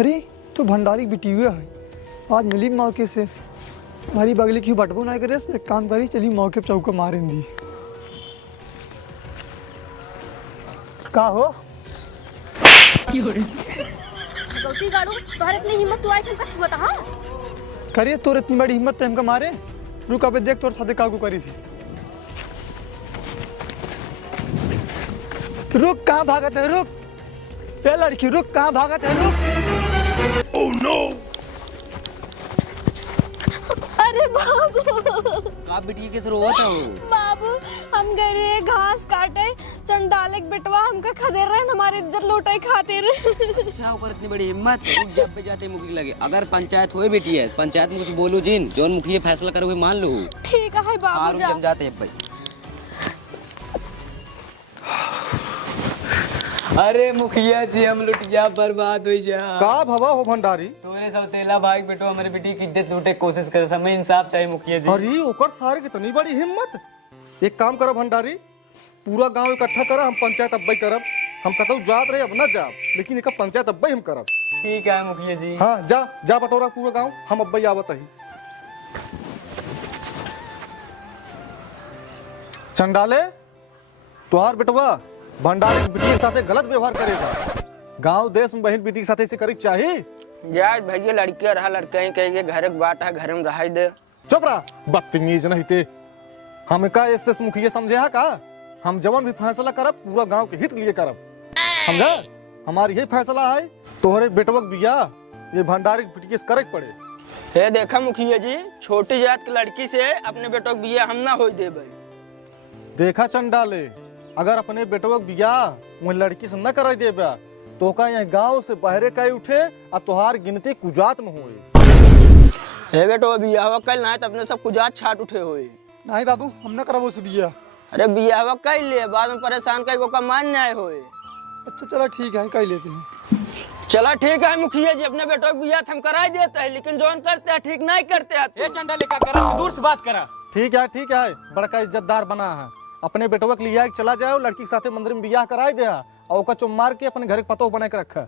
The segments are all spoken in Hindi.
अरे तो भंडारी बिटी हुआ है, आज मिली मौके से। हमारी बगली की बटबू ना करे, एक काम करी चली मौके पर चौका मारें दी। का हो गलती गाड़ू तोहरे इतनी हिम्मत तू आई हमका छुआ था। हां करिए तोर इतनी बड़ी हिम्मत है हमका मारे। रुक अबे देख तोर साथे कागू करी थी। रुक कहाँ भागत है, रुक ये लड़की रुक, कहाँ भागत है, रुक। Oh no. अरे बाबू आप बिटिया कैसे रोवत हो? बाबू हम गए रे घास काटे, चंडालक बेटवा हमका खदेड़ रहे, हमारी इज्जत लूटे खातिर। अच्छा ऊपर इतनी बड़ी हिम्मत, रुक जब पे जाते मुखी लगे। अगर पंचायत होए बिटिया, पंचायत में कुछ बोलो जिन जोन मुखिया फैसला करोगे मान लो। ठीक है बाबू जा। जब जाते हैं भाई। अरे मुखिया जी हम लुटिया बर्बाद हो जा। का भवा हो भंडारी? तोरे सब तेला भाई बेटो हमारे बेटी की इज्जत लूटे कोशिश कर, समय इंसाफ चाहिए मुखिया जी। अरे ओकर सारे कितनी बड़ी हिम्मत। एक काम करो भंडारी, पूरा गांव इकट्ठा करा, हम पंचायत अब्बई करब। हम कतौ जात रहे अब न जाब, लेकिन एक पंचायत अब्बई हम करब। ठीक है मुखिया जी। हाँ जा जा बटोरा पूरा गांव, हम अब्बई आवत ही। चंडाले तुहार बेटवा भंडारी बेटी के साथे गलत व्यवहार करेगा। गांव देश में बहन बेटी के साथे ऐसे करे चाहिए? यार भैया लड़कियां रहा लड़के कहेंगे घर के बात है, घर में रहा दे। चुप रहा, बदतमीज नहीं थे। हम का ऐसे मुखिया समझे है का? हम जवन भी फैसला करब पूरा गांव के हित लिए करब, समझा? हमारी यही फैसला है। तोहरे बेटवक बिया ये भंडारी बेटी के करे पड़े। हे देखा मुखिया जी, छोटी जात की लड़की से अपने बेटो के बिया हम ना हो देबे। देखा चंडाले, अगर अपने बेटवक बिया वही लड़की से न कराई देबा तो का यहाँ गांव से बहरे कई उठे और तुहार गिनती कुजात में हुए। हे बेटो बिया हुआ कल ना तो अपने सब कुजात छाट उठे हुए। नहीं बाबू हम न करब उसे बिया। अरे बिया हुआ कल ले, बाद में परेशान कई को मान न्याय होए। अच्छा चला ठीक है, कह लेते हैं। चला ठीक है मुखिया जी, अपने बेटो की बिया हम कराई देते हैं, लेकिन जोन करते हैं ठीक नहीं करते हैं। ये चंडाले का करा, दूर से बात करा। ठीक है, बड़का इज्जतदार बना है। अपने बेटवा के लिया चला जाओ, लड़की के साथे मंदिर में बियाह कराई दे और ओका चुम मार के अपने घर के पतो बना के रखा।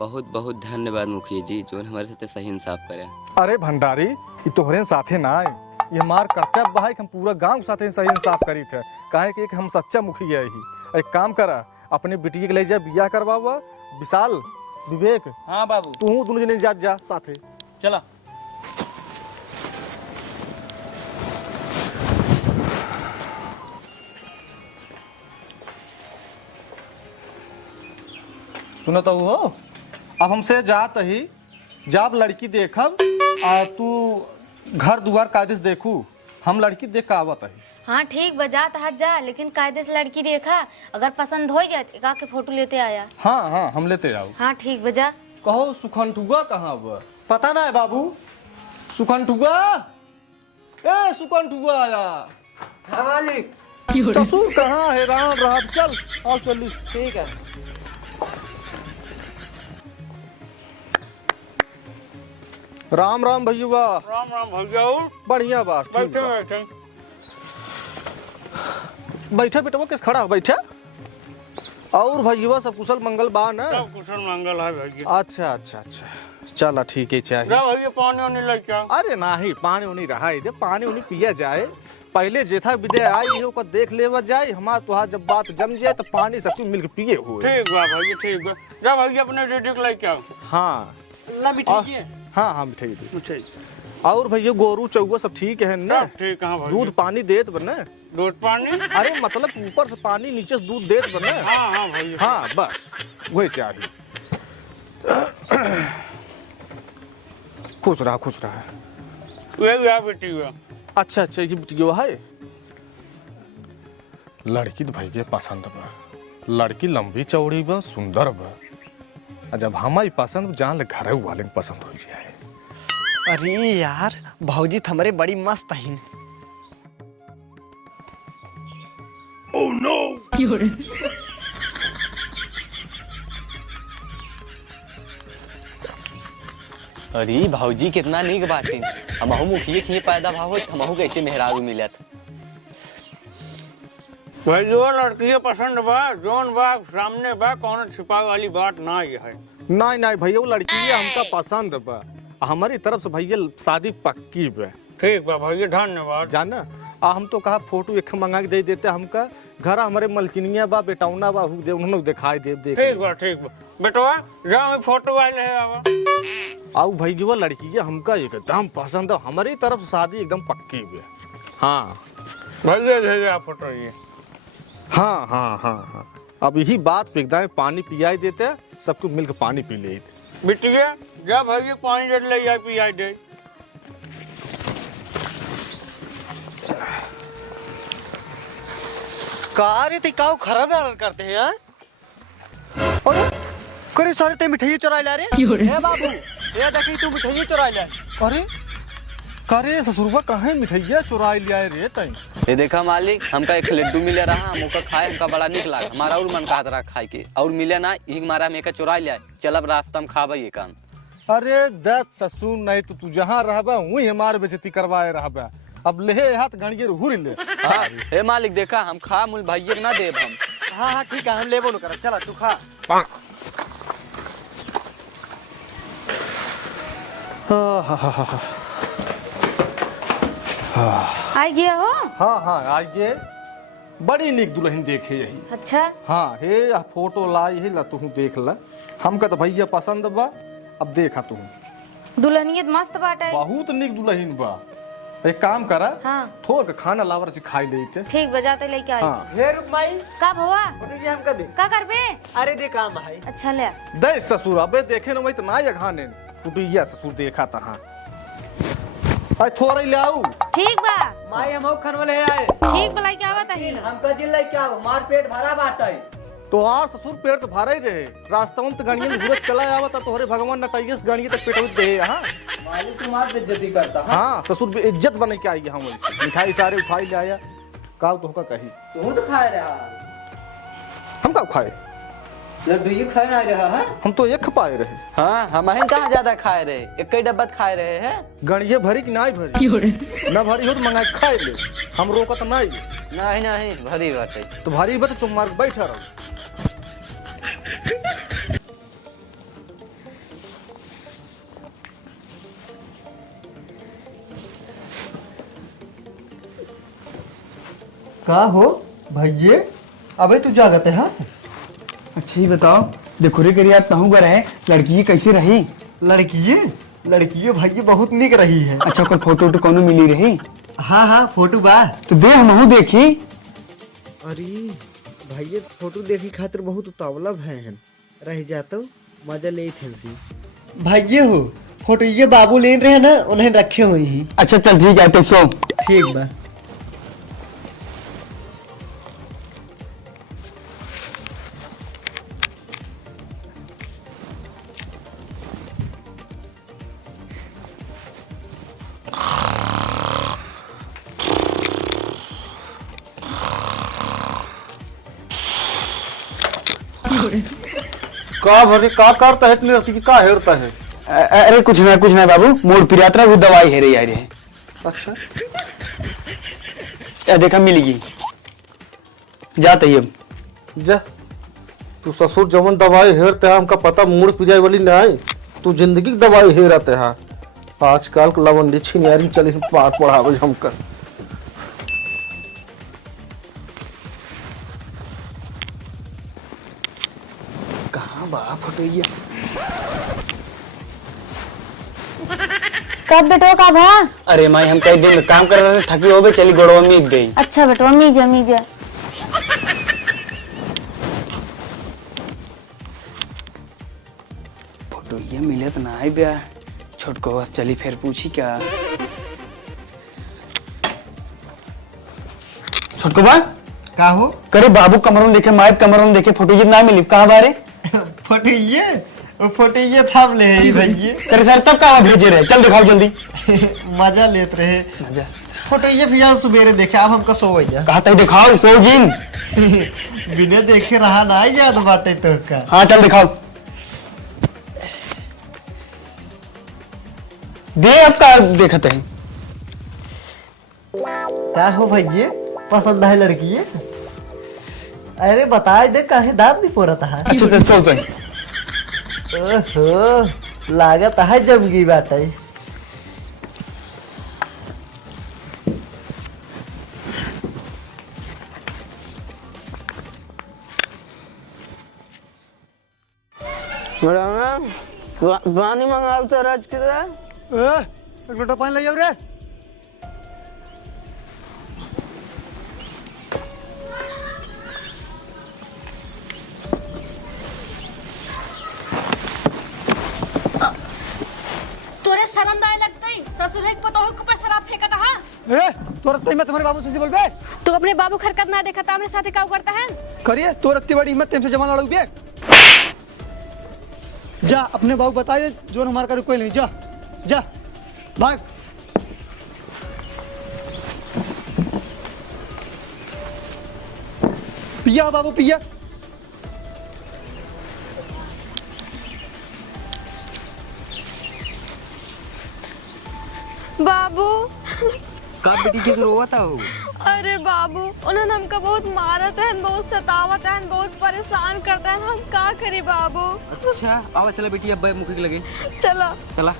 बहुत बहुत धन्यवाद मुखिया जी जो हमारे साथ सही इंसाफ करे। अरे भंडारी ये तोहरे साथे ना है, ये हमार कर्तव्य है कि हम पूरा गांव के साथे सही इंसाफ करी थे। काहे कि हम सच्चा मुखिया ही। एक काम करा, अपने बेटी के ले जा बियाह करवावा। विशाल, विवेक, हाँ बाबू तू दोनों जने जा साथे चला। सुनत हो, अब हमसे जात ही जब लड़की देखब आ तू घर दुआर कायदे से देखू, हम लड़की देख के आवत है। हाँ ठीक बजा तहत जा, लेकिन कायदे से लड़की देखा, अगर पसंद हो जाए एक आके फोटो लेते आया। हाँ हम लेते आओ। हाँ ठीक बजा। कहो सुखनटुआ कहाँ बा? पता ना है बाबू। सुखनटुआ, ए सुखनटुआ आया। हाँ मालिक। ससुर कहाँ है? राम राम, चल आओ चली। ठीक है। राम राम भैया। राम राम भैया। बढ़िया बात। बैठे बैठे बैठे बेटवा किस खड़ा बैठे। और भैया सब कुशल मंगल बा ना? सब कुशल मंगल है भैया। अच्छा चला ठीक है चाहिए। भैया पानी वानी लेके आओ। अरे नहीं, पानी उनी रहा दे, पानी उनी पिया जाए। पहले जेठा विदय आई हो देख लेवा जाए, हमार तुहार जब बात जम जाए तो पानी सब मिल के पिए हुए। ठीक बा भैया, ठीक बा। जा भैया अपने रेडी को लेके आओ। हाँ ला मिठाई है। हाँ मिठाई दे। मिठाई और भैया गोरू चौवा सब ठीक है ना? ठीक है भैया। दूध पानी देत बने? दूध पानी? अरे मतलब ऊपर से पानी नीचे से दूध देत बने? हाँ भैया। हाँ बस वही चाहिए। खुश रहा। वे बेटी हुआ। अच्छा ये बेटियो है। लड़की तो भैया पसंद बा, लड़की लंबी चौड़ी बा, सुंदर बा। जब हमारी पसंद जान ले घर वाले पसंद हो जाए। अरे यार भौजी हमारे बड़ी मस्त है। Oh no. अरे भौजी कितना नीक बाटे। हमहू मुखिए खिए पैदा भाव हमहू कैसे मेहरारू मिलत। भाई जो लड़की पसंद बा जोन बा सामने बा कौन छिपा वाली बात ना ये है। नहीं नहीं भैया वो लड़की हमका पसंद बा, हमारी तरफ से भैया शादी पक्की बा। ठीक बा भैया धन्यवाद। जाना हम तो कहा फोटो एक मंगा के दे देते हमका, घर हमारे मलकिनिया बा बेटौना बा उन्होंने दिखाई दे देख। ठीक बा बेटवा जाओ फोटो वाले है आवा। आओ भैया वो लड़की हमका एकदम पसंद है, हमारी तरफ शादी एकदम पक्की बा। हाँ भैया भेजा फोटो ये। हाँ हाँ हाँ हाँ अब यही बात पे एकदम पानी पियाई देते हैं, सबको मिलकर पानी पी ले। बिटिया जा भैया पानी दे ले जाए पियाई दे। कार ते काऊ खराब यार करते हैं यार। अरे करे सारे ते मिठाई चुरा ला रे। ए बाबू ये देखी तू मिठाई चुरा ला। अरे करे ससुरबा कहाँ मिठाइया चुरा लिया रे तई। ये देखा मालिक, हमका एक लड्डू मिले रहा, हम ओका खाए, हमका बड़ा निक लगा, हमारा और मन कहत रहा खाए के, और मिले ना यही मारा हम एका चुरा लिया। चल अब रास्ता में खाबा ये काम। अरे दस ससुर नहीं तो तू जहाँ रहबा वही हमारे बेइज्जती करवाए रहबा। अब ले हाथ गणिये हुर ले। हाँ हे मालिक देखा हम खा मूल भाइये के ना देब हम। हाँ हाँ ठीक है हम लेबो न कर। चला तू खा। आ गया हो। हाँ हाँ आइए, बड़ी निक दुल्हन देखे यही। अच्छा हाँ हे फोटो लाई है ला तू देख ला, हमका तो भैया पसंद बा। अब देखा तू दुल्हनियत मस्त बाटे। बहुत निक दुल्हन बा। एक काम करा हाँ थोड़ के खाना लावर से खाई लेते। ठीक बजाते लेके आई। हाँ ले रुक माई का भवा फोटो जी हमका दे। का करबे? अरे दे काम है। अच्छा ले दे ससुर अबे देखे न वही तो ना ये खाने कुटिया ससुर देखा था। हाँ अरे थोड़ा ले आऊ। ठीक बा माई हम खनवा ले आए। ठीक बलाई के आवत है। हमका जिल ले क्या मार पेट भरा बात है। तो आर ससुर पेड़ तो भरा ही रहे, रास्ता में तो गणिये में घूरत चला आवता तोहरे भगवान नटाइयस गणिये तक पेट दे। हाँ मालिक तुम्हारी बेइज्जती करता। हाँ ससुर भी इज्जत बने के आई हम वैसे मिठाई सारे उठाई ले आया। का तो का कही तू तो खा रहा। हम का खाए, लड्डू ये खा ना रहा है। हम तो एक पाए रहे। हाँ हम कहाँ ज्यादा खाए रहे, एक ही डब्बा खाए रहे हैं। गणिये भरी कि नहीं भरी? न भरी हो तो मंगा के खाए ले, हम रोकत नहीं। नहीं नहीं भरी बाटे। तो भरी बत तुम मार बैठा रहो। का हो भैये अबे तू जागत है। हाँ अच्छा ही बताओ, देखो रे करिया कहूँ कर है लड़की कैसी रही? लड़की भैया बहुत निक रही है। अच्छा कोई फोटो वोटो कोनो मिली रही? हाँ हाँ फोटो बा। तो दे हमहू देखी। अरे भैया फोटो देखी खातिर बहुत उतावला भैन रह जाता मजा ले थे। भैया हो फोटो ये बाबू ले रहे ना उन्हें रखे हुए ही। अच्छा चल ठीक है तो सो। ठीक बा। का भरी का करता है इतनी रस्सी की का हेरता है? अरे कुछ ना बाबू, मूड पिरात्रा वो दवाई है रे यार। अच्छा क्या देखा मिलेगी जाते ही अब जा तू ससुर जवन दवाई हेरते है हमका पता मूड पिजाई वाली नहीं, तू जिंदगी की दवाई हेरते है। आजकल लवंडी छिनियारी चली पाठ पढ़ावे हमका। कहाँ बा फोटो ये? कब बेटो का भा? अरे माई हम कई दिन काम कर रहे थे, थकी हो गई, चली गोड़वा मीत गई। अच्छा बेटवा मीजा फोटो ये मिले तो ना आई ब्या छोटको चली फिर पूछी क्या छोटको बा का हो? करे बाबू कमरों देखे माइक कमरों देखे फोटो ये ना मिली कहाँ बारे? फोटो ये थाम ले भैया। करे सर तब कहाँ भेजे रहे, चल दिखाओ जल्दी। मजा लेते रहे। मजा फोटो ये भैया सुबेरे देखे अब हमका सो भैया। कहा तक दिखाओ सोजिन। बिना देखे रहा ना याद बाटे तो का। हाँ चल दिखाओ। दे अब का देखते हैं। क्या हो भैया पसंद है लड़की? अरे बताए दे काहे दांत नहीं पोरत है। अच्छा चल चल चल। ओहो लागत है जमगी बाटे। पानी मंगाओ तो राज के एक लोटा पानी ले आओ रे। तोरे शर्म नहीं लगती? ससुर है पतो हो ऊपर शराब फेंकता है। ए तोर तई मैं तुम्हारे बाबू से बोल बे। तू अपने बाबू हरकत ना देखा था हमरे साथे का करता है। करिए तोर इतनी बड़ी हिम्मत तुमसे जमाना लड़ू बे। जा अपने बाबू बताइए जो हमारा का कोई नहीं। जा जा भाग। पिया बाबू पिया। बाबू का बेटी किस रोवत हो? अरे बाबू उन्होंने हमका बहुत मारत है, बहुत सतावत है, बहुत परेशान करता है। हम का करी बाबू? अच्छा आवा चला बेटी अब मुखी के लगे। चलो चला।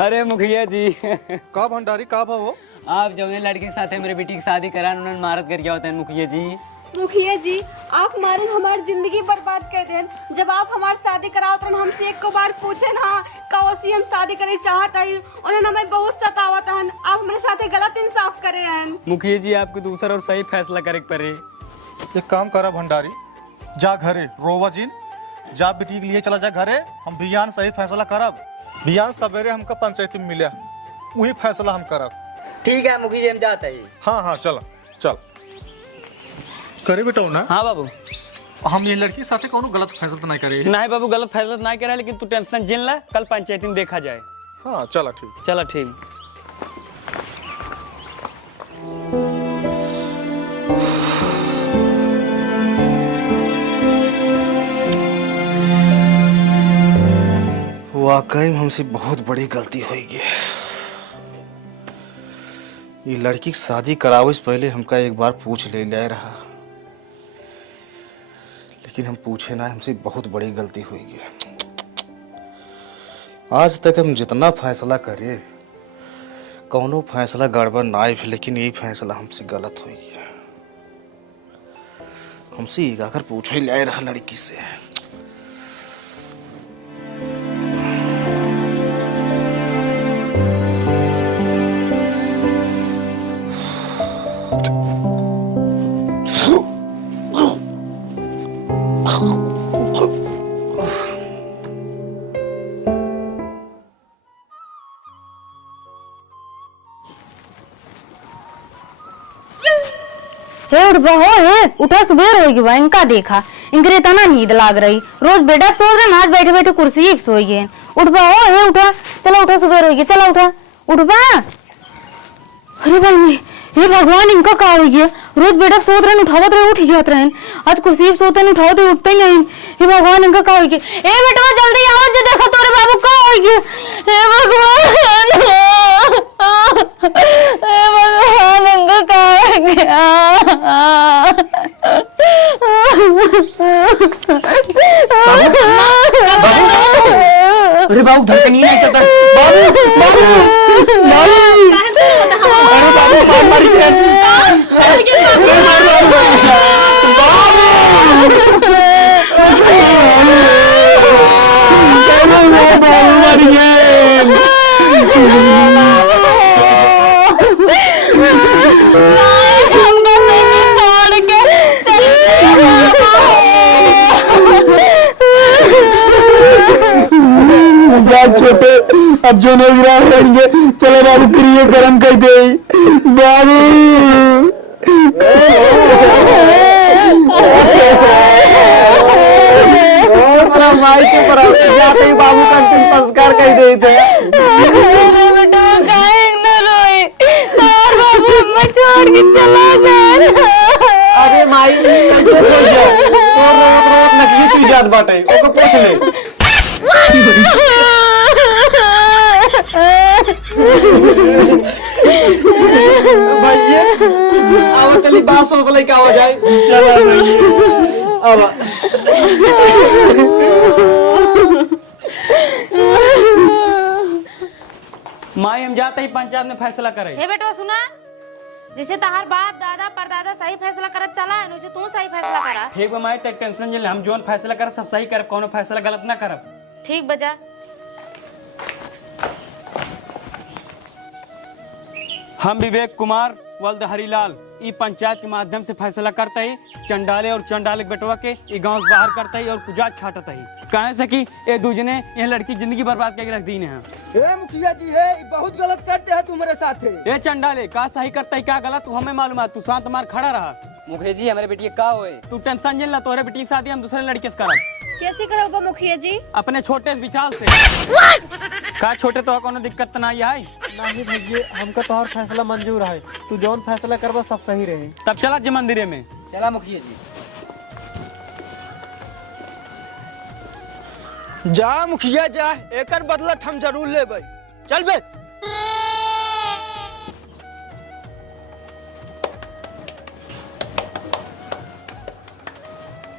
अरे मुखिया जी का भंडारी का भाव? आप जो लड़के के साथ है मेरे बेटी की शादी करा उन्होंने मारत कर क्या होता है मुखिया जी। मुखिया जी आप हमारी जिंदगी बर्बाद कर दें। जब आप हमारी शादी कराओ तो हमसे एक को बार पूछे ना कौसी हम शादी करे चाहता है। उन्होंने हमें बहुत सतावत है। आप हमारे साथ गलत इंसाफ करे हैं। मुखिया जी आपको दूसरा और सही फैसला करे पड़े। एक काम करा भंडारी, जा घरे रोवा जीन, जा बेटी के लिए चला जा घरे। हम बियान सही फैसला करब। बियान सवेरे हमका पंचायती में मिला, वही फैसला हम करब। ठीक है मुखिया जी हम जाते हैं। हाँ हाँ चल चल करे बेटा ना। हाँ बाबू हम ये लड़की साथे कोनो गलत फैसला तो नहीं करे। नहीं बाबू गलत फैसला नहीं करा, लेकिन तू टेंशन जिन ला, कल पंचायती में देखा जाए। हाँ चला ठीक। चला ठीक। वाकई में हमसे बहुत बड़ी गलती हुई है। ये लड़की की शादी करावे से पहले हमका एक बार पूछ ले रहा, लेकिन हम पूछे ना। हमसे बहुत बड़ी गलती हुई है। आज तक हम जितना फैसला करे कौनो फैसला गड़बड़ ना आए, लेकिन यही फैसला हमसे गलत हुई है। हमसे एक आकर पूछे ले रहा लड़की से। उठा सुबेर हो गया। इनका देखा इनके इतना नींद लाग रही। रोज बेटा सो रहे आज बैठे बैठे कुर्सी ही सो गए। उठ बा हे उठा, चला उठा सुबेर हो गया। चला उठा उठ बा। अरे भाई हे भगवान इनका का हो गया? रोज बेटा सोत रहे उठावत रहे उठ जात रहे, आज कुर्सी ही सोते उठावत उठते नहीं। हे भगवान इनका का हो गया? ए बेटा जल्दी आओ जो देखो तोरे बाबू का हो गया। हे भगवान इनका का हो गया? अरे बाबू धड़कन ही नहीं चलता। बाबू बाबू बाबू अरे बाबू मार मारी छोटे अब जो नहीं गिरा रहेंगे। चलो बाबू क्रिया कर्म कर दे बाबू। माई के पर जाते ही बाबू का संस्कार कर दे थे। छोड़ के चला गया। अरे माई रोत नकली तू जात बाटे ओको पूछ ले। भैया आवा चली बात सोच ले का हो जाए। चला भैया आवा। माई हम जाते ही पंचायत में फैसला करे। हे बेटवा सुना, जैसे तहार बाप दादा परदादा सही फैसला करत चला है, वैसे तू सही फैसला करा। ठीक बा माई, ते टेंशन जे हम जोन फैसला करब सब सही करब, कोनो फैसला गलत ना करब। ठीक बजा। हम विवेक कुमार वल्द हरिलाल ई पंचायत के माध्यम से फैसला करते ही चंडाले और चंडाले बेटवा के ई गांव से बाहर करते ही और पुजात छाटते ही, कहे से कि ये दूजने ये लड़की जिंदगी बर्बाद करके रख दी है। ए मुखिया जी है, बहुत गलत करते हैं तुम्हारे साथ। ये चंडाले का सही करता है क्या गलत हमें मालूम है, तू शांत मार खड़ा रहा। मुखिया जी हमारे बेटी का होए, तू टेंशन जिन ला, तोरे बेटी की शादी हम दूसरे लड़के से करब। कैसे करोगे मुखिया जी? अपने छोटे विशाल से। का छोटे तो कोनो दिक्कत ना है। नहीं भैया हमका तो और फैसला मंजूर है, तू जौन फैसला करबा सब सही रहे। तब चला जी मंदिरे में। चला मुखिया जी। जा मुखिया जा, एकर बदला हम जरूर लेबै। चल बे।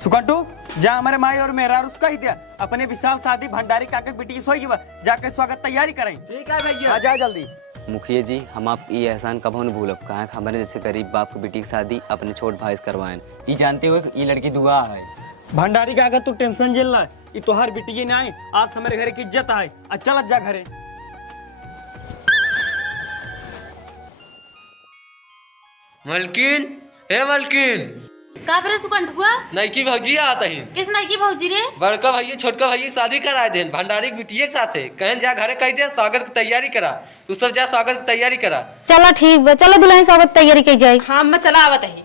सुकंटू जा हमारे माई और मेरा और उसका ही दिया अपने विशाल शादी भंडारी काके बेटी की सोई जाके स्वागत तैयारी करें। ठीक है भैया, जा जल्दी। मुखिया जी हम आप ये एहसान कभी नहीं भूलब, कहा हमारे जैसे गरीब बाप को बेटी की शादी अपने छोट भाई से करवाएं, ये जानते हुए ये लड़की दुआ है। भंडारी का अगर तू टेंशन झेल रहा है, ये तोहार बेटी नहीं आज हमारे घर की इज्जत है। अच्छा लग जा घरे। मलकिन हे मलकिन, का बरे सुकंठ हुआ? नईकी भौजी आता ही। किस नई भौजी रे? बड़का भैया छोटका भैया शादी कराए देन, भंडारी की बिटिया के साथे कहें जा घरे कह दे स्वागत की तैयारी करा। तू सब जा स्वागत की तैयारी करा। चला ठीक बा, चलो दुल्हन स्वागत तैयारी की जाए। हाँ मैं चला आवत है।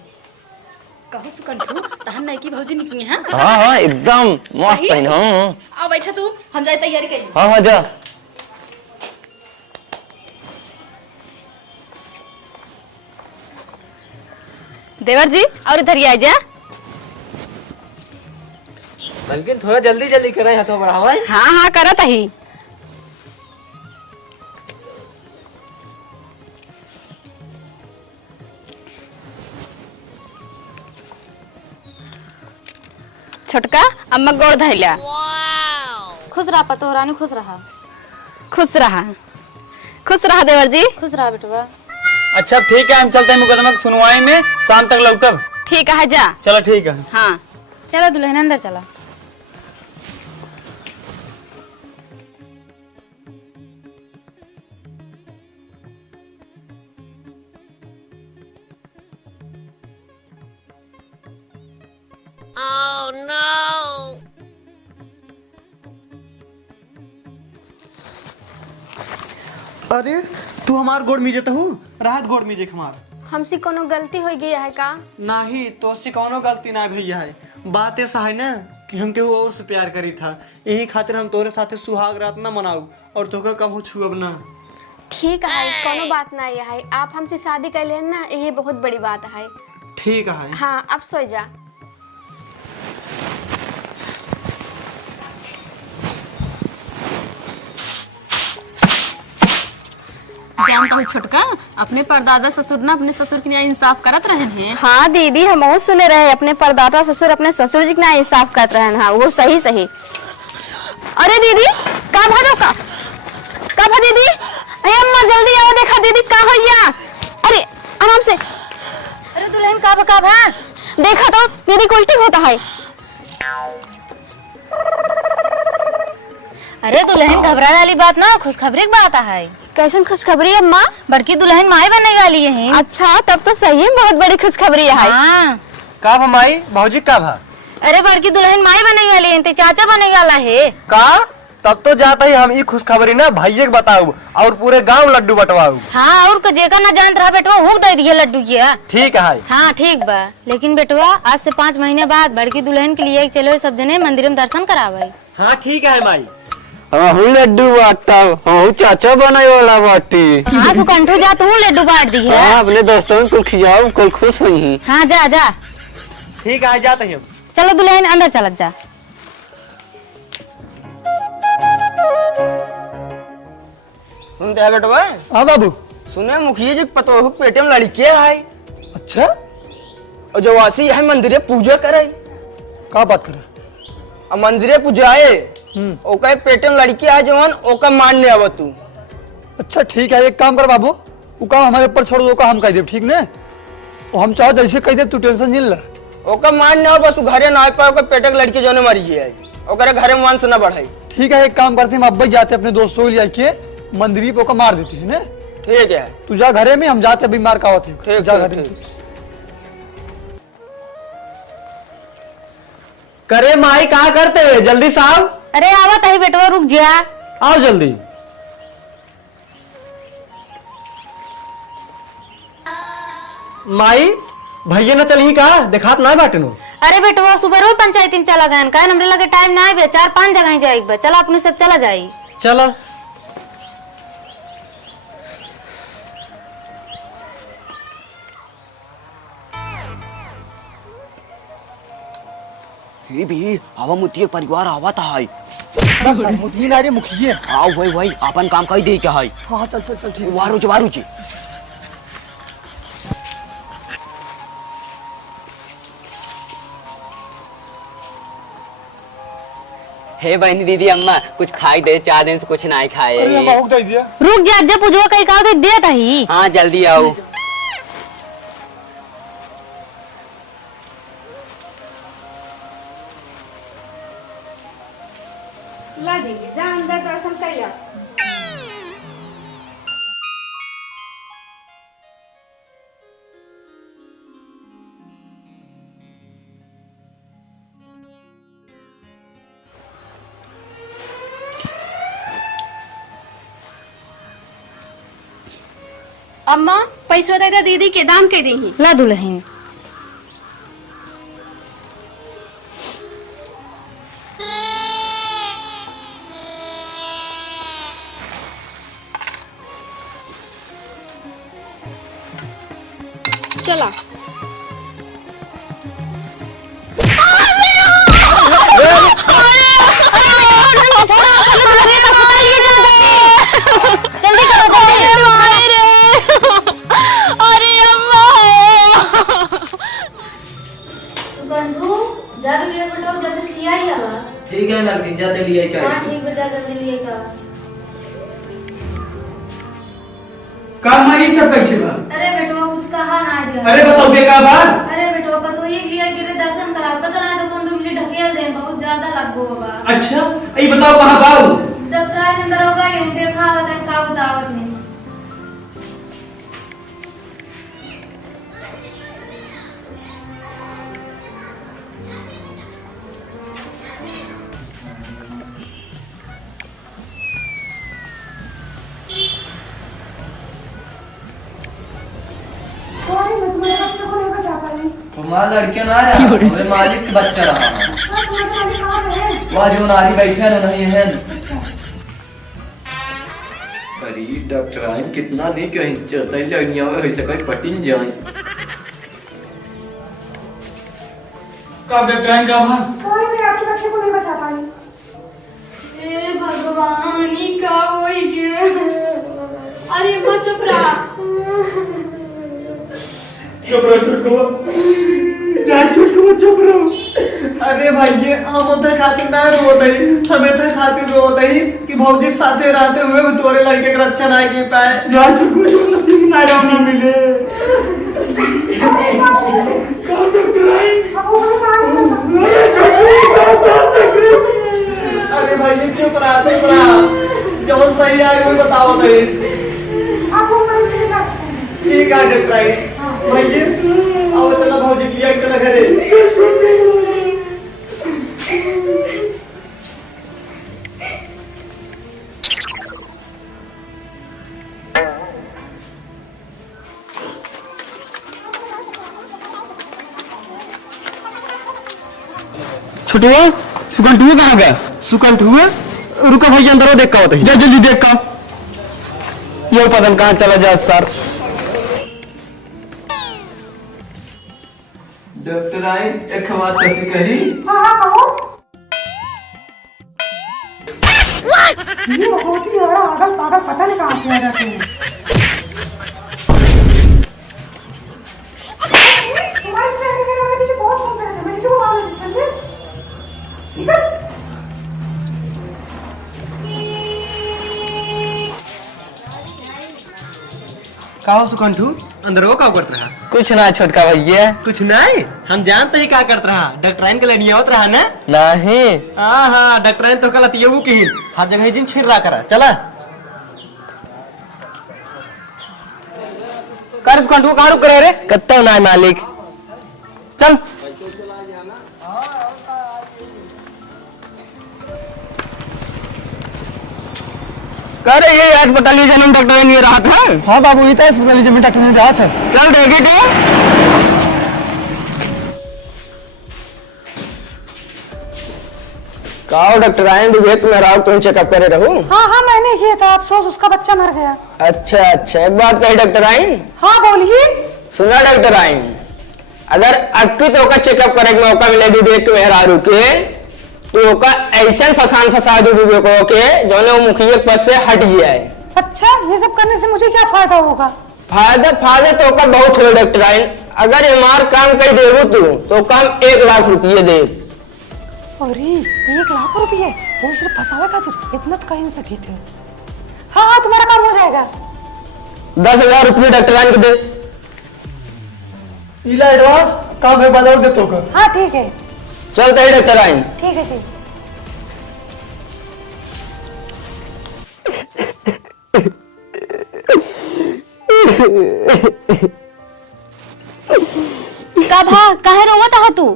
कहो सुकंठू तहन नई की भौजी निकली हैं? हाँ एकदम मस्त है। हाँ आ बैठा तू, हम जाए तैयारी करी। हाँ जा। देवर जी और इधर ही आ जा। मलकिन थोड़ा जल्दी जल्दी करे, हाथों बढ़ावा। हाँ हाँ करत ही। छोटका अम्मा गोड़ धैला। खुश रहा पतो रानी, खुश रहा। खुश रहा, खुश रहा देवर जी। खुश रहा बेटवा। अच्छा ठीक है, हम चलते हैं मुकदमा की सुनवाई में, शाम तक लौटब। ठीक है जा। चलो ठीक है। हाँ चलो दुल्हन अंदर चला। अरे तू हमार गोड़ में जेता हूँ, राहत गोड़ में जे हमार। हमसे कोनो गलती हो गई है का? नहीं तो से कोनो गलती ना भैया है। बात ऐसा है ना कि हम केहू और से प्यार करी था, यही खातिर हम तोरे साथे सुहाग रात ना मनाऊ और तोके कबू छुअब ना। ठीक है, कोनो बात नहीं है। आप हमसे शादी कर लेन ना, यही बहुत बड़ी बात है। ठीक है। हाँ अब सो जा। जानता हूँ छोटका, अपने परदादा ससुर ना अपने ससुर के लिए इंसाफ करत रहे हैं। हाँ दीदी, हम बहुत सुने रहे अपने परदादा ससुर अपने ससुर जी के इंसाफ करते रहे। हाँ वो सही सही। अरे दीदी का भादो का भा दीदी, अम्मा जल्दी आओ, देखा दीदी का होइया। अरे आराम से। अरे दुल्हन का भा देखा तो दीदी को उल्टी होता है। अरे दुल्हन घबराने वाली बात ना, खुशखबरी की बात है। कैसन खुशखबरी अम्मा? बड़की दुल्हन माई बनने वाली है। अच्छा तब तो सही है, बहुत बड़ी खुशखबरी है। हाँ। का भा माई भौजी का भा? अरे बड़की दुल्हन माई बनने वाली है, ते चाचा बनने वाला है। का तब तो जाता ही हम ई खुशखबरी ना भैया के बताऊ और पूरे गांव लड्डू बंटवाऊ। हाँ और जेका ना जानत रहा बेटवा हुक दे दिए लड्डू की। ठीक है। हाँ ठीक बा, लेकिन बेटवा आज से 5 महीने बाद बड़की दुल्हन के लिए चलो सब जने मंदिर में दर्शन करावे। हाँ ठीक है माई। लड्डू बांटता हूँ, चाचा बनाए वाला बाटी। हाँ सुकंठू जा तू लड्डू बांट दी है। अपने दोस्तों को खिलाओ, कल खुश हुई। हाँ जा जा। ठीक है जाते हैं। चलो दुल्हन अंदर चलत जा। सुनते है बेटवा? हाँ बाबू। सुने मुखिया जी पतो पेटे में लड़के है। अच्छा, और जो वासी है मंदिरे पूजा करे। का बात करे? अब मंदिरे पूजाए ओका पेटे में लड़की है जवान ओका मानने आव तू। अच्छा ठीक है, एक काम कर बाबू, वो काम हमारे ऊपर छोड़ दो, का हम कह दे, ठीक ने? हम चाहो जैसे कह दे, तू टेंशन नहीं ला। ओका मानने आओ बस घरे ना आ पाए ओका पेटे के लड़की जो ने मरी है ओकरे घरे में वंश न बढ़ाई। ठीक है, एक काम करते हैं, हम अब जाते अपने दोस्तों को लेके मंदिर पे ओका मार देते हैं ना। ठीक है, तू जा घरे में, हम जाते बीमार का होते। ठीक जा ठीक, घरे में। ठीक। करे माई कहा करते है? जल्दी साहब। अरे आवत है बेटवा, रुक जा। आओ जल्दी। माई भैया न चली का देखात ना बाटनो। अरे बेटवा सुबह रोज पंचायती में चला गया का हमरे लगे टाइम ना है, 4-5 जगह जाई। चला अपने सब चला जाई। चलो। ये भी हवा मुतिये परिवार आवा था है। मुखिया ना रे, मुखिया। आओ भाई अपन काम कही दे क्या है। हाँ चल चल चल, ठीक। वारू जी। हे बहनी दीदी अम्मा कुछ खाई दे, 4 दिन से कुछ नहीं खाए। रुक जा, जब पूजवा कहीं कहा तो दे ही। हाँ जल्दी आओ। ला देंगे, जा अंदर दर्शन कर लिया। अम्मा पैसा दे दीदी के दाम के दी। ला दुल्हन। चला ठीक है नरगिन जाते लिए क्या? ठीक बजा जल्दी लिएगा। काम माई सब कैसे बा? अरे बेटवा कुछ कहा ना जा। अरे बताओ देखा बा? अरे बेटवा पतो ये लिया गिरे दर्शन करा, पता ना तो कौन दुमली ढकेल दे, बहुत ज्यादा लगो बाबा। अच्छा ये बताओ कहाँ बाऊ? दफ्तर के अंदर होगा, ये देखा होता है का बतावत नहीं। तुम्हारा लड़के ना रहा, हमें मालिक का बच्चा रहा। वहाँ जो नारी बैठे ना नहीं है। अरे डॉक्टर आइन कितना नहीं कहीं चलता है लड़निया में वैसे कोई पटिन जाए। कब डॉक्टर का वहाँ? कोई भी आपके बच्चे को नहीं बचा पाई। ए भगवान ही का होई गया। अरे माँ चुप रहा। चुप रहो। अरे भाई ये हम उधर खातिर ना रोत है, हमें तो खातिर रोत है कि भौजी के साथे रहते हुए भी तोरे लड़के का रक्षा ना कर पाए। ना मिले। अरे भाई ये चुप रहा, जब सही आए वो बताओ तो। ठीक है डॉक्टर भाई, आओ चला भौजी लिया चला घरे। छुटुआ सुकंठुआ कहाँ गया? सुकंठुआ रुको भैया अंदर देख का होता है। जा जल्दी देख का। ये पता कहाँ चला जा सर। डॉक्टर आइन एक बात कही। हाँ कहो। ये बहुत ही बड़ा आगल पागल पता नहीं कहाँ से आ जाते हैं। तुम्हारी सहेली मेरे पीछे बहुत घूमते रहते हैं, मेरे से वो आ रही है, समझे? ठीक है? का सुकंठू अंदर वो का करत रहा? कुछ ना छोटका भैया। कुछ नहीं, हम जानते ही का करत रहा। डॉक्टराइन के लड़िया होत रहा ना? नहीं। हाँ डॉक्टराइन तो कल अतियबू की हर जगह जिन छिर रहा करा। चला कर सुकंठू कहाँ रुक रहे रे? कत्तो ना मालिक। चल करे ये अस्पताल में डॉक्टर नहीं रहा था। हाँ बाबू ये तो अस्पताल में डॉक्टर नहीं रहा था। चल देखे क्या काओ डॉक्टर आए विवेक में राव तुम चेकअप करे रहूं। हाँ हाँ मैंने किया था, अफसोस उसका बच्चा मर गया। अच्छा एक बात कही डॉक्टर आइन। हाँ बोलिए। सुना डॉक्टर आइन, अगर अक्की तो का चेकअप करे के मौका मिले विवेक मेहरारू के तो का ऐसा फसा दो विवेक के जो ने मुखिया पद से हट जाए। अच्छा ये सब करने से मुझे क्या फायदा होगा? फायदा तो का बहुत हो डॉक्टर आइन। अगर हमार काम कर देबू तू तो कम 1 लाख रुपये दे। अरे 1 लाख रुपये वो सिर्फ फंसावे खातिर इतना तो कहीं सकी थे। हाँ हाँ तुम्हारा काम हो जाएगा। 10,000 रुपये डॉक्टर आइन को दे। इला एडवांस काम है बदल दे तो का। हाँ ठीक है। चलते ही डॉक्टर आइन। ठीक है जी। कभा काहे रोवत हा तू?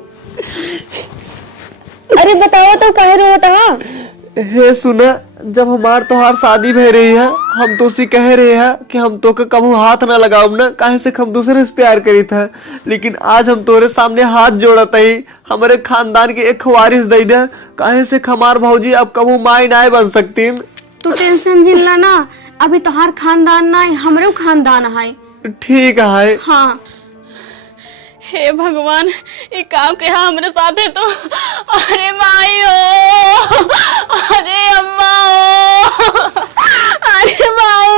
अरे बताओ तो काहे रोवत हा? हे सुना, जब हमार तोहार शादी भय रही है हम तो उसी कह रहे हैं कि हम तो के कबू हाथ ना लगाओ ना, काहे से हम दूसरे से प्यार करी था। लेकिन आज हम तोरे सामने हाथ जोड़त ही हमारे खानदान के एक वारिस दे दे, काहे से हमार भौजी अब कबू माई ना बन सकती। तू टेंशन जिल्ला ना, अभी तोहार खानदान ना हमरे खानदान है। ठीक है। हाँ हे भगवान ये काम के हमरे साथ है तो। अरे माई हो, अरे अम्मा हो, अरे माई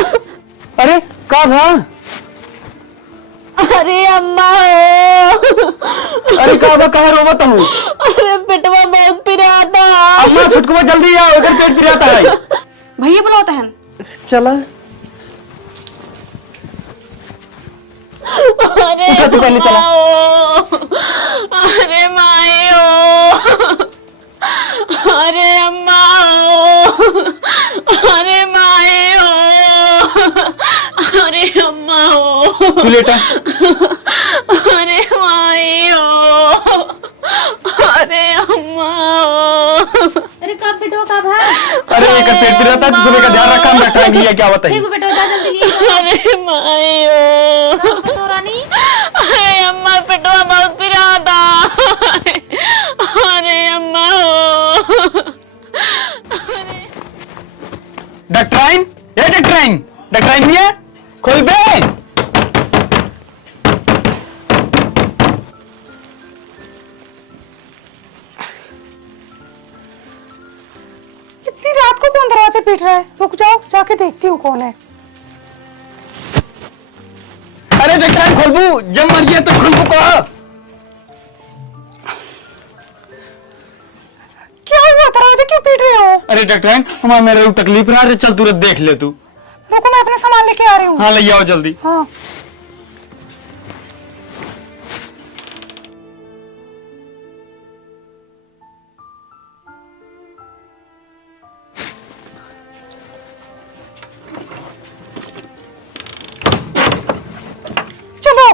हो। अरे कब है? अरे अम्मा हो। अरे कब कहे रोवत हूँ? अरे पेटवा बहुत पिराता। अम्मा छुटकुआ जल्दी आओ, इधर पेट पिराता है। भैया बुलाओ तहन। चला अरे तू पहले चला। अरे माई हो, अरे अम्मा हो, अरे माई हो, अरे अम्मा हो, तू लेटा। अरे माई हो, अरे अम्मा हो। अरे कब बेटो कब है? अरे एक पेट पिराता है, दूसरे का ध्यान रखा। हम डॉक्टर के लिए क्या बताइए? ठीक बेटो जा जल्दी। अरे माई हो, कब बेटो रानी? अरे अम्मा पेटवा बहुत पिराता। अरे अम्मा हो। डॉक्टराइन, ये डॉक्टराइन, डॉक्टराइन भी है? खोल बे। इतनी रात को कौन दरवाजे पीट रहा है? रुक जाओ जाके देखती हूँ कौन है। अरे डॉक्टराइन खोलबू, जब मरिए तो खोलबू को। क्या हुआ? दरवाजे क्यों पीट रहे हो? अरे डॉक्टराइन हमारे मेरे को तकलीफ रहा है, चल तुरंत देख ले तू। रुको मैं अपना सामान लेके आ रही हूँ। हाँ ले आओ जल्दी। हाँ चलो।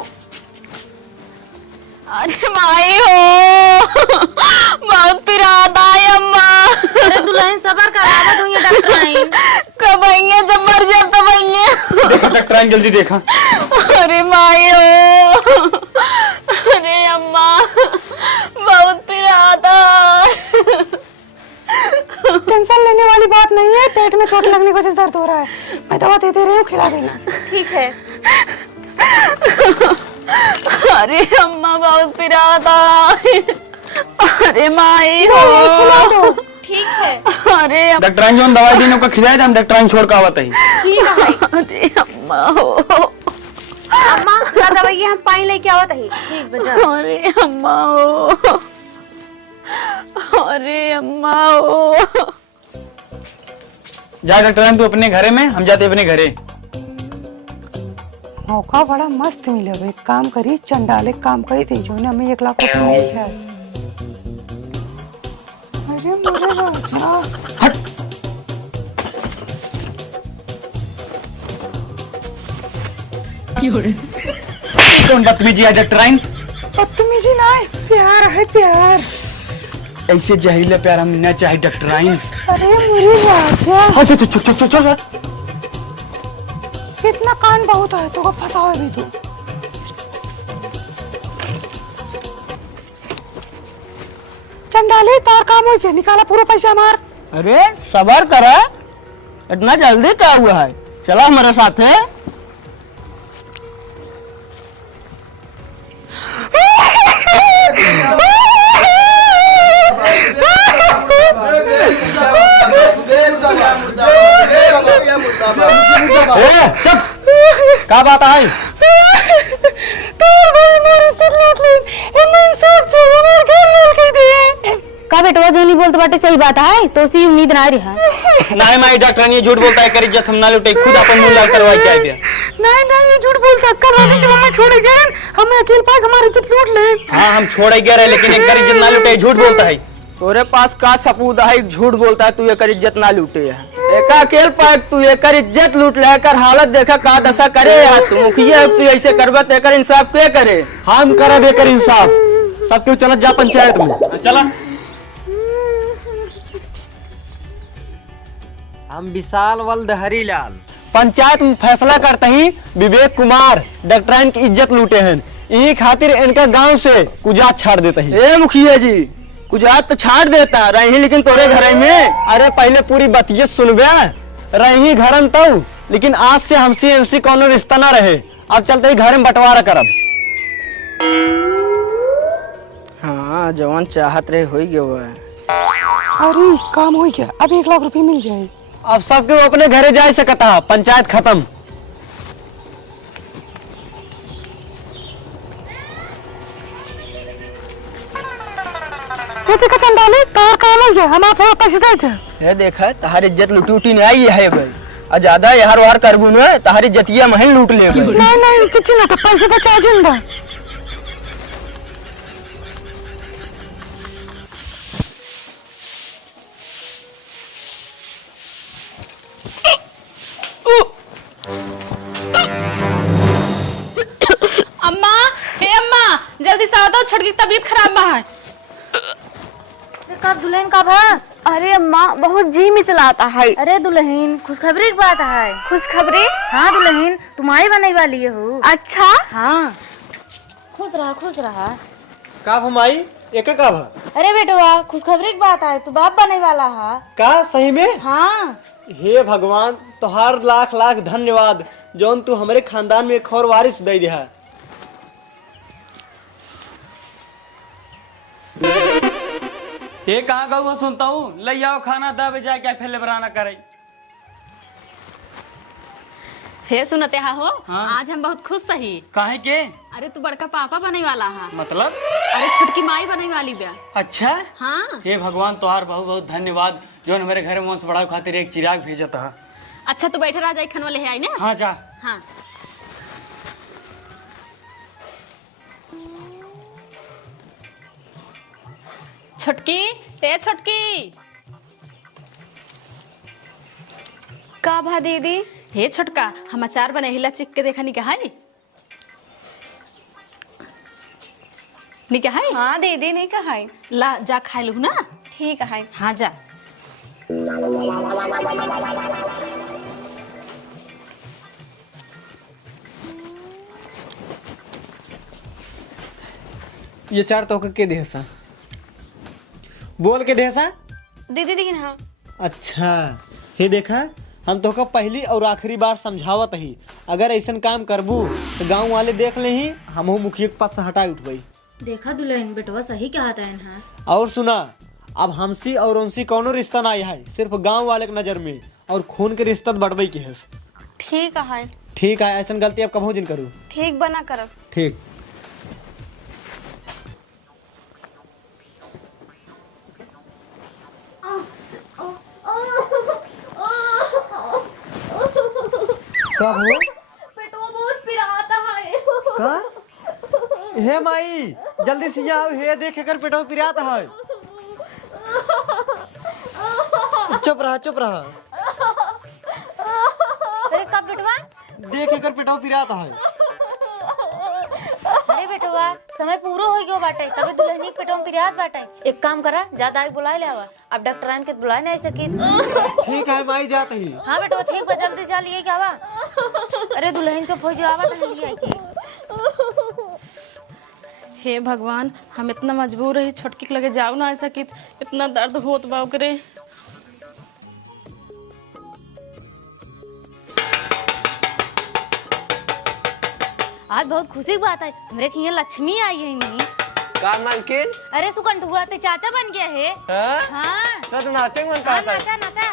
अरे माई हो, बहुत पिराता है अम्मा। अरे दुल्हन सबर करावत हुई डॉक्टर आई। कब आएंगे? जब मर जाए तब आएंगे। देखा डॉक्टराइन जल्दी देखा। अरे माई हो, अरे अम्मा बहुत पिराता। टेंशन लेने वाली बात नहीं है, पेट में चोट लगने की वजह से दर्द हो रहा है। मैं दवा दे रही हूँ, खिला देना। ठीक है। अरे अम्मा बहुत पिराता। अरे माई हो। खिला दो। ठीक है। अरे डॉक्टर जो दवाई दी का खिलाए हम डॉक्टर छोड़ के आवत है। ठीक है। अरे अम्मा हो, अम्मा ला दवाई हम पानी लेके आवत है। ठीक बजा। अरे अम्मा हो, अरे अम्मा हो। जा डॉक्टर तू अपने घरे में, हम जाते अपने घरे। मौका बड़ा मस्त मिले। एक काम करी, चंडाले काम करी थी जो ने हमें 1 लाख रुपए मिल जाए। अरे मेरे राजा हट। कौन बदतमीजी है डॉक्टर? बदतमीजी ना है, प्यार है प्यार। ऐसे जहरीले प्यार हम न चाहे डॉक्टर। अरे मेरे राजा इतना कान बहुत है तो फंसावे भी तू। चंडाले तार काम हो गया, निकाला पूरा पैसा मार। अरे सबर करा, इतना जल्दी क्या हुआ है? चला हमारे साथ है। चुप, क्या बात है? का बेटवा जो नहीं बोलते बाटे सही बात है, तो उसी उम्मीद ना रही है। नहीं माई डॉक्टर ये झूठ बोलता है, कर इज्जत हम ना लुटे, खुद अपन मुंह लाल करवा के आए। नहीं ये झूठ बोलता। कल रानी जब हमें छोड़े गए हमें अकेले पाक हमारी इज्जत लूट ले। हाँ हम छोड़े गए रहे, लेकिन एक इज्जत ना लुटे, झूठ बोलता है। तोरे पास का सबूत है झूठ बोलता है? तू एक इज्जत ना लूटे है। एक अकेल पाक तू एक इज्जत लूट ले कर हालत देखा का दशा करे यार। तू मुखिया तू ऐसे करबे तो एकर इंसाफ के करे? हम करब एकर इंसाफ। सब क्यों चलत जा पंचायत में। चला। हम विशाल वल्द हरीलाल पंचायत में फैसला करते ही विवेक कुमार डॉक्टर की इज्जत लूटे हैं। यही खातिर इनका गांव से कुजात छाड़ देते हैं। ए मुखिया जी, कुजात तो छाड़ देता रही, लेकिन तोरे घर में। अरे पहले पूरी बतिये सुनबे। रही घर तो, लेकिन आज से हमसे इनसे कोनो रिश्ता ना रहे। अब चलते ही घर में बंटवारा करब। हाँ जवान चाहत रहे हो गया है। अरे काम हो गया, अब 1 लाख रुपए मिल जाए। अब सबके अपने घरे जा सकता, पंचायत खत्म। देखा चंडाले तार काम हो गया, हम आप पैसे दे थे। ये देखा तहारी इज्जत लुटी उटी नहीं आई है भाई। और ज्यादा यार वार करबू न तहारी इज्जतिया महल लूट ले। नहीं चिट्ठी ना पैसे तो चाहिए ना। अम्मा, हे अम्मा, जल्दी से आओ तो छटकी की तबीयत खराब है। का दुल्हन का भा? अरे अम्मा बहुत जी में चलाता है। अरे दुल्हन खुशखबरी की बात है। खुशखबरी? हाँ दुल्हन तुम्हारी बनने वाली हो। अच्छा हाँ खुश रहा खुश रहा। का भमाई एक का भा? अरे बेटवा खुशखबरी की बात है, तू बाप बनने वाला है। का सही में? हाँ। हे भगवान तोहार लाख लाख धन्यवाद जौन तू हमारे खानदान में एक और वारिस दे दिया। ये कहाँ का वो सुनता हूँ, ले आओ खाना दावे जाके फैले बराना करे। हे सुनते हो हाँ? आज हम बहुत खुश सही। काहे के? अरे तू बड़का पापा बने वाला है। मतलब? अरे छुटकी माई बने वाली ब्या। अच्छा हाँ। हे भगवान तोहार बहुत बहुत धन्यवाद जो हमारे घर में वंश बढ़ाओ खातिर एक चिराग भेजता है। अच्छा तू बैठे रह जाए खन वाले है आई ना। हाँ जा। हाँ छुटकी, ए छुटकी। का भा दीदी? हे छोटका हम अचार बने हिला चिक के देखा निका है निका है। हाँ दीदी नहीं कहा है। ला जा खा लू ना। ठीक है। हाँ जा। ये 4 तो के देसा बोल के देसा दीदी देखिन। हाँ अच्छा हे देखा हम तो का पहली और आखिरी बार समझावत ही, अगर ऐसा काम करबू तो गांव वाले देख ले ही हम मुखिया के पद से हटा उठबई। देखा दुल्हन बेटवा सही कहता है ना। और सुना अब हमसी और उनसी कौनो रिश्ता नहीं है, सिर्फ गांव वाले के नजर में और खून के रिश्ता बढ़बई के है। ठीक है। ठीक है, ऐसा गलती अब कबहू जिन करूँ। ठीक बना करब। ठीक। का हो? पेटवा बहुत पिराता है। का? हे माई जल्दी से आओ, हे देख कर पेटवा पिरात है। चुप रहा चुप रहा। अरे कब बेटवा? देख कर पेटवा पिरात है। अरे बेटवा समय पूरा हो गयो बाटे, तभी दुल्हनी पेटवा में पिरात बाटे। एक काम करा, ज्यादा आगे बुलाए ले आवा, अब डॉक्टरान के बुलाए नहीं सकी। ठीक है माई जात ही। हाँ बेटवा ठीक बा, जल्दी से लिए क्या बा। अरे दुल्हन चुप हो जावा तो लिए की। हे भगवान, हम इतना मजबूर रही, छोटकी के लगे जाओ ना सकी, इतना दर्द होत बा ओकरे। आज बहुत खुशी की बात है, हमरे के यहाँ लक्ष्मी आई है। नहीं का मालकिन? अरे सुकंठुआ ते चाचा बन गया है। हाँ? तो नाचे मन का था। नाचा नाचा।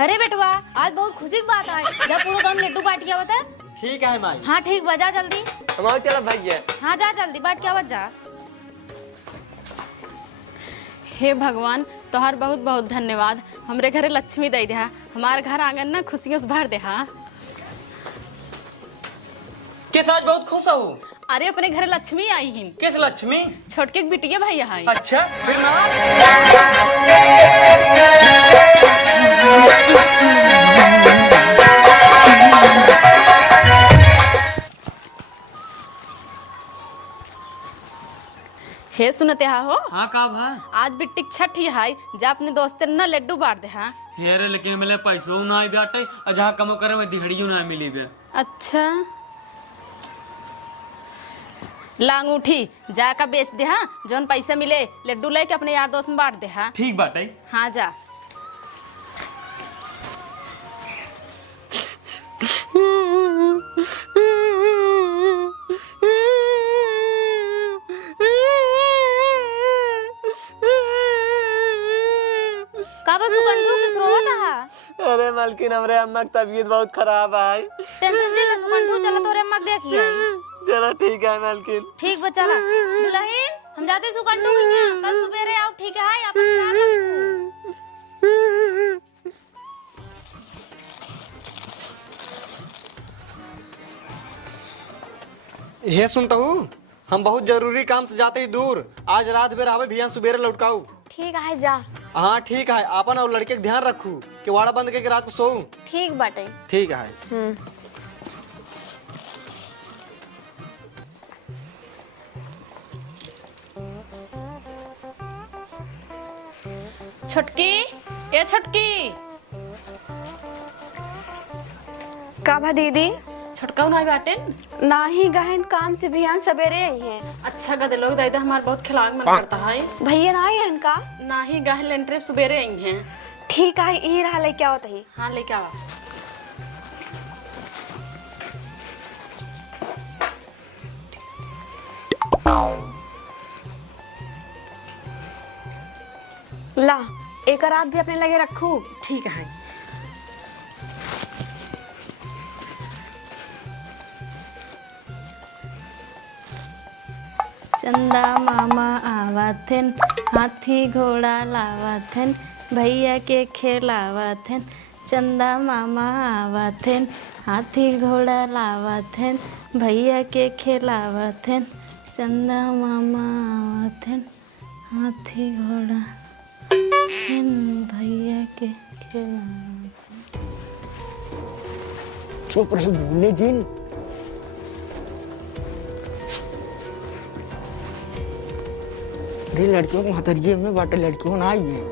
अरे बेटवा आज बहुत खुशी की बात है, जब पूरा गांव लड्डू बांट गया बता। ठीक है माई। हाँ ठीक बजा जल्दी। हम चला भैया। हाँ जा जल्दी बांट क्या बजा। हे भगवान, तोहार बहुत बहुत धन्यवाद, हमरे घरे लक्ष्मी दे दे, हमारे घर आंगन ना खुशियों से भर दे। हाँ किस आज बहुत खुश हूँ। अरे अपने घरे लक्ष्मी आई ही। किस लक्ष्मी? छोटके बिटिया भैया आई। अच्छा फिर ना। हे सुनते हो? हाँ का भा? आज बिट्टी छठ ही है, जा अपने दोस्त ना लड्डू बांट दे। हाँ हेरे लेकिन मिले पैसों ना बाटे, और जहाँ कमो करे में दिहड़ियों ना मिली बे। अच्छा लांगूठी जाकर बेच दे। हाँ जोन पैसा मिले लड्डू लेके अपने यार दोस्त में बांट दे। हाँ ठीक बाटे। हाँ जा। अरे मालकिन हमरे अम्मा की तबीयत बहुत खराब है। टेंशन जे सुकंठू चला तोरे अम्मा के देखी आई। चलो ठीक है मालकिन। ठीक बा चला। दुल्हन हम जाते सुकंठू के यहाँ, कल सुबेरे आओ। ठीक है अपन ख्याल रखो। हे सुनता हूँ, हम बहुत जरूरी काम से जाते ही दूर, आज रात बेर आवे भिया सुबेरे लौटकाऊ। ठीक है जा। हाँ ठीक है, अपन और लड़के का ध्यान रखू कि वाड़ा बंद करके रात को सोऊं। ठीक बाटे। ठीक है। छोटकी ए छोटकी। का भा दीदी? छोटका ना बाटे ना ही गहन काम से बिहान सवेरे आई है। अच्छा गदे लोग दादा हमारा बहुत खिलाग मन करता है। भैया ना आई है इनका? ना ही गहन लेंट्रे सवेरे आई हैं। ठीक है यही रहा लेके आओ तही। हाँ लेके आओ। ला एक रात भी अपने लगे रखू। ठीक है। चंदा मामा आवथन, हाथी घोड़ा लावथन, भैया के खेलावथन। चंदा मामा आवथन, हाथी घोड़ा लावथन, भैया के खेलावथन। चंदा मामा आवथन, हाथी घोड़ा भैया के खेलावथन। चुप रहे भूले जिन। अरे लड़कियों को हतरिये में बाटे, लड़कियों ना आई है,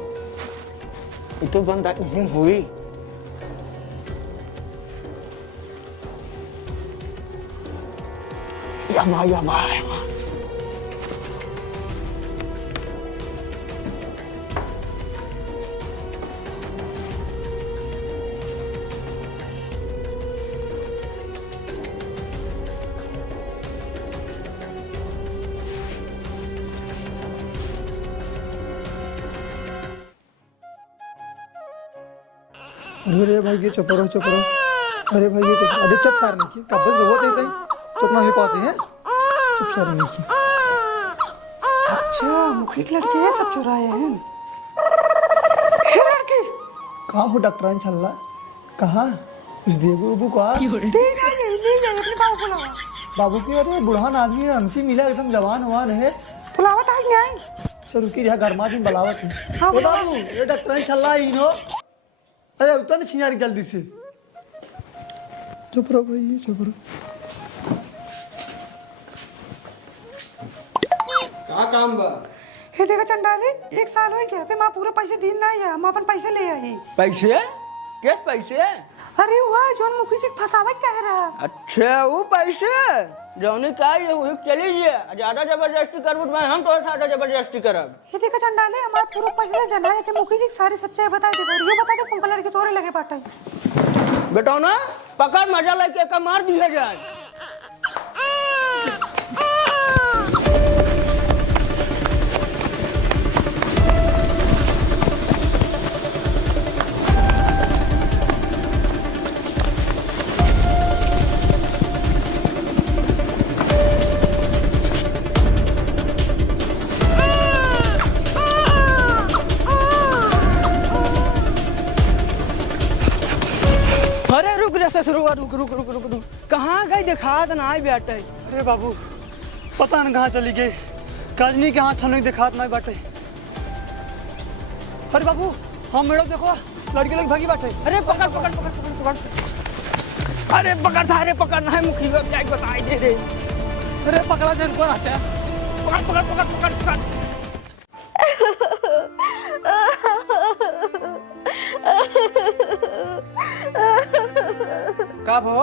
ये तो बंदा यहीं हुई। या भाई अरे भाई ये चुप रहो चुप रहो। अरे भाई ये चुप, अरे चुप सार नहीं की कब रोवत है तई चुप ना ही पाते हैं, चुप सार नहीं की। अच्छा मुखी की लड़की है, सब चुराए हैं। ये लड़की कहाँ हो डॉक्टर चल कहाँ कुछ देबू उबू कहा दे नहीं अपने बाबू बुलावा। बाबू की अरे बुढ़ान आदमी है, हमसे मिला एकदम जवान ववान है। बुलावा था नहीं आई। सर रुकी रहा गर्मा दिन बुलावत है। हाँ, ओ बाबू ये डॉक्टर चल रहा है इनो। अरे उतर न छिनारी जल्दी से। चुप रहो भाई चुप रहो। का काम बा? ये देखा चंडाली 1 साल हो गया पे माँ पूरे पैसे दिन ना आया, हम अपन पैसे ले आई। पैसे? किस पैसे? अरे हुआ जोन मुखी जी फसावे कह रहा। अच्छा वो पैसे जौने का ये हुई चली जे ज्यादा जबरदस्ती करबू मैं हम तो ज्यादा जबरदस्ती करब। ये देखा चंडाले हमारा पूरा पैसे देना है कि मुखी जी सारी सच्चाई बता दे। और ये बता दे कौन लड़की तोरे लगे बाटा बेटा ना पकड़ मजा लेके का मार दिया जाए। अरे रुक रे ससुरवा रुक रुक रुक रुक रुक कहाँ गई दिखात ना आई बैठे। अरे बाबू पता न कहाँ चली गई, काजनी के हाथ छनक दिखात नहीं बाटे। अरे बाबू हम मेरे देखो लड़की लोग भागी बाटे। अरे पकड़ पकड़ पकड़ पकड़ पकड़ अरे पकड़ था, अरे पकड़ना है मुखी को क्या बताई दे रे। अरे पकड़ा दे कौन आता है? पकड़ पकड़ पकड़ पकड़ पकड़ का भो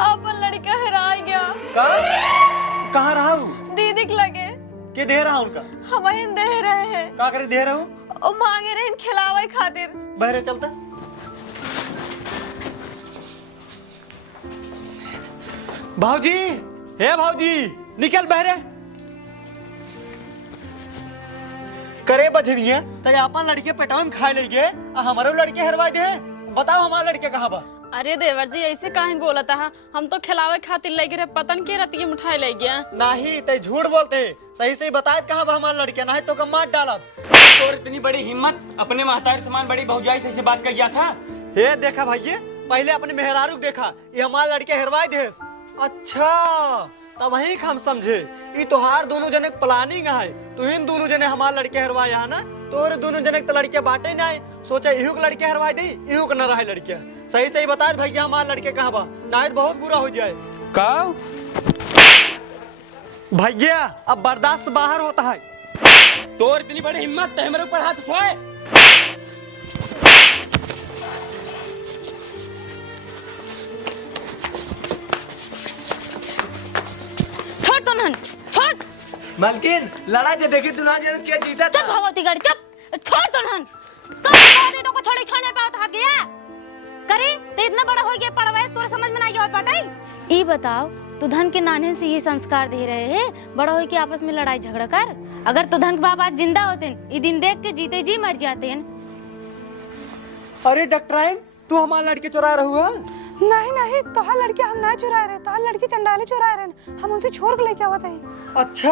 अपन लड़का हेरा गया। कहाँ रहा हूँ? दीदी के लगे के दे रहा उनका? हम दे रहे हैं। का करे दे रहा हूँ? ओ मांगे रहे खिलावे खातिर। बहरे चलता भाऊजी, हे भाऊजी निकल बहरे करे बजरिया तो अपन लड़के पेटाव में खाए लेगे हमारे लड़के हरवा दे। बताओ हमारा लड़के कहाँ बा? अरे देवर जी ऐसे काहे बोला था, हम तो खिलावे खातिर ले गए पतन के रतिये मिठाई ले गया। नहीं ते झूठ बोलते, सही सही बताए कहाँ बा हमारा लड़के, नहीं तो मार डाला। तो इतनी बड़ी हिम्मत अपने महतारी समान बड़ी भौजाई से बात किया था। ये देखा भाई पहले अपने मेहरारू देखा ये हमारा लड़के हरवाई दे। अच्छा तब वही हम समझे ये तोहार दोनों जने प्लानिंग है, तो इन दोनों जने हमारे लड़के हरवाया है ना, तो दोनों जने तो लड़के बांटे ना सोचा इहू के लड़के हरवा दी, इहू के न रहे लड़के। सही सही बता भैया हमारे लड़के कहाँ बा, ना तो बहुत बुरा हो जाए। का भैया अब बर्दाश्त बाहर होता है। तो इतनी बड़ी हिम्मत तो मेरे ऊपर हाथ उठाए। छोड़ तो नहन छोड़। मालकिन लड़ाई दे देखी तू ना जाने क्या जीता चुप भगवती गाड़ी चुप छोड़ तो नहन। तो दे तो को छोड़े छोड़ने पे हाथ गया करे तो इतना बड़ा हो गया पड़वा तोरे समझ में ना गया बाटे। ई बताओ तू धन के नाने से ये संस्कार दे रहे हैं बड़ा हो के आपस में लड़ाई झगड़ा कर। अगर तू धन के बाप आज जिंदा होते ये दिन देख के जीते जी मर जाते। अरे डॉक्टर तू हमारा लड़के चुरा रहा है? नहीं नहीं तोहार लड़के हम ना चुरा रहे, तोहार लड़की चंडाली चुरा रहे, हम उनसे छोड़ के लेके आवत है। अच्छा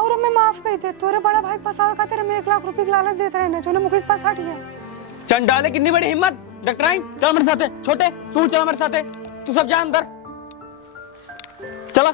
और हमें माफ कर दे, तोरे बड़ा भाई फसावे खातिर हमें 1 लाख रुपए की लालच देते रहे, तूने मुझे पास हट गया। चंडाले कितनी बड़ी हिम्मत। डॉक्टर चल मेरे साथ, छोटे तू चल मेरे साथ, तू सब जा अंदर चला।